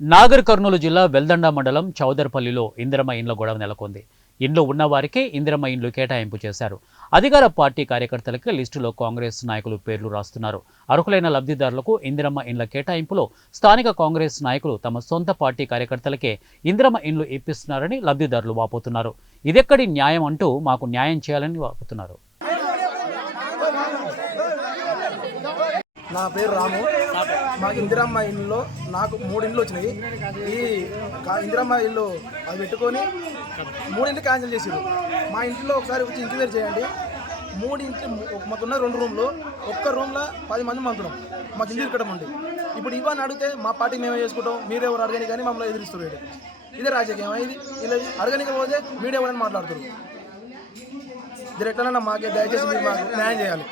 నాగర్ కర్నూలు జిల్లా వెల్దండ మండలం చౌదర్పల్లిలో ఇందిరమ్మ ఇండ్ల గొడవ నెలకొంది. ఇండ్లు ఉన్నవారికే ఇందిరమ్మ ఇండ్లు కేటాయింపు చేశారు. అధికార పార్టీ కార్యకర్తలకి లిస్టులో కాంగ్రెస్ నాయకులు పేర్లు రాస్తున్నారు. అర్హులైన లబ్ధిదారులకు ఇందిరమ్మ ఇండ్ల కేటాయింపులో స్థానిక కాంగ్రెస్ నాయకులు తమ సొంత పార్టీ కార్యకర్తలకే ఇందిరమ్మ ఇండ్లు ఇప్పిస్తున్నారని లబ్ధిదారులు వాపోతున్నారు. ఇదెక్కడి న్యాయం అంటూ మాకు న్యాయం చేయాలని వాపోతున్నారు. నా పేరు రాము. మాకు ఇందిరమ్మ ఇల్లులో నాకు 3 ఇండ్లు వచ్చినాయి. ఈ ఇందిరమ్మ ఇల్లు అది పెట్టుకొని 3 ఇండ్లు క్యాన్సిల్ చేసారు. మా ఇంట్లో ఒకసారి వచ్చి ఇంక్వైరీ చేయండి. 3 ఇంట్లు మాకున్న 2 రూమ్లు, ఒక్క రూమ్లో 10 మంది మంతున్నాం. మాకు ఇల్లు ఇక్కడం ఉంది. ఇప్పుడు ఇవన్నీ అడిగితే మా పార్టీ మేమే చేసుకుంటాం, మీరెవరు అడగని కానీ మమ్మల్ని ఎదిరిస్తారు. ఇదే రాజకీయం. ఇది ఇలా అడగనికి పోతే మీడియా ఎవరైనా మాట్లాడుతారు. ఇది ఎట్లన్నా మాకే దయచేసి మీరు మాకు న్యాయం చేయాలి.